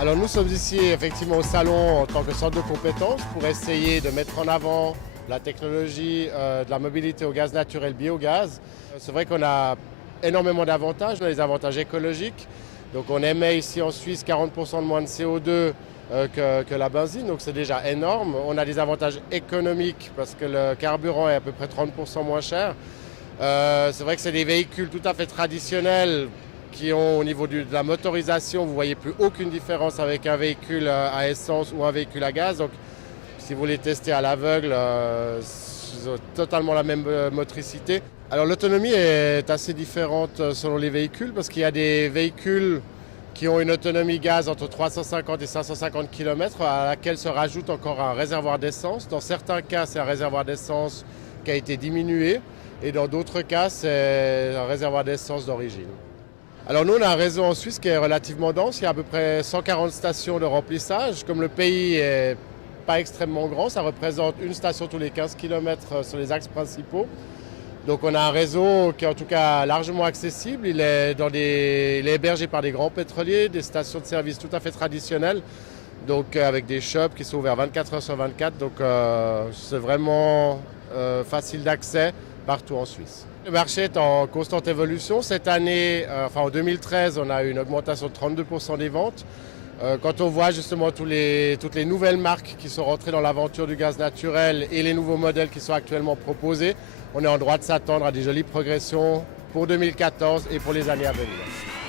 Alors nous sommes ici effectivement au salon en tant que centre de compétences pour essayer de mettre en avant la technologie de la mobilité au gaz naturel biogaz. C'est vrai qu'on a énormément d'avantages, on a les avantages écologiques. Donc on émet ici en Suisse 40% de moins de CO2 que la benzine, donc c'est déjà énorme. On a des avantages économiques parce que le carburant est à peu près 30% moins cher. C'est vrai que c'est des véhicules tout à fait traditionnels qui ont au niveau de la motorisation, vous ne voyez plus aucune différence avec un véhicule à essence ou un véhicule à gaz. Donc si vous les testez à l'aveugle, ils ont totalement la même motricité. Alors l'autonomie est assez différente selon les véhicules parce qu'il y a des véhicules qui ont une autonomie gaz entre 350 et 550 km à laquelle se rajoute encore un réservoir d'essence. Dans certains cas, c'est un réservoir d'essence qui a été diminué et dans d'autres cas, c'est un réservoir d'essence d'origine. Alors nous, on a un réseau en Suisse qui est relativement dense. Il y a à peu près 140 stations de remplissage. Comme le pays est pas extrêmement grand, ça représente une station tous les 15 km sur les axes principaux. Donc on a un réseau qui est en tout cas largement accessible. Il est hébergé par des grands pétroliers, des stations de service tout à fait traditionnelles, donc avec des shops qui sont ouverts 24 heures sur 24. Donc c'est vraiment facile d'accès partout en Suisse. Le marché est en constante évolution. Cette année, en 2013, on a eu une augmentation de 32% des ventes. Quand on voit justement toutes les nouvelles marques qui sont rentrées dans l'aventure du gaz naturel et les nouveaux modèles qui sont actuellement proposés, on est en droit de s'attendre à des jolies progressions pour 2014 et pour les années à venir.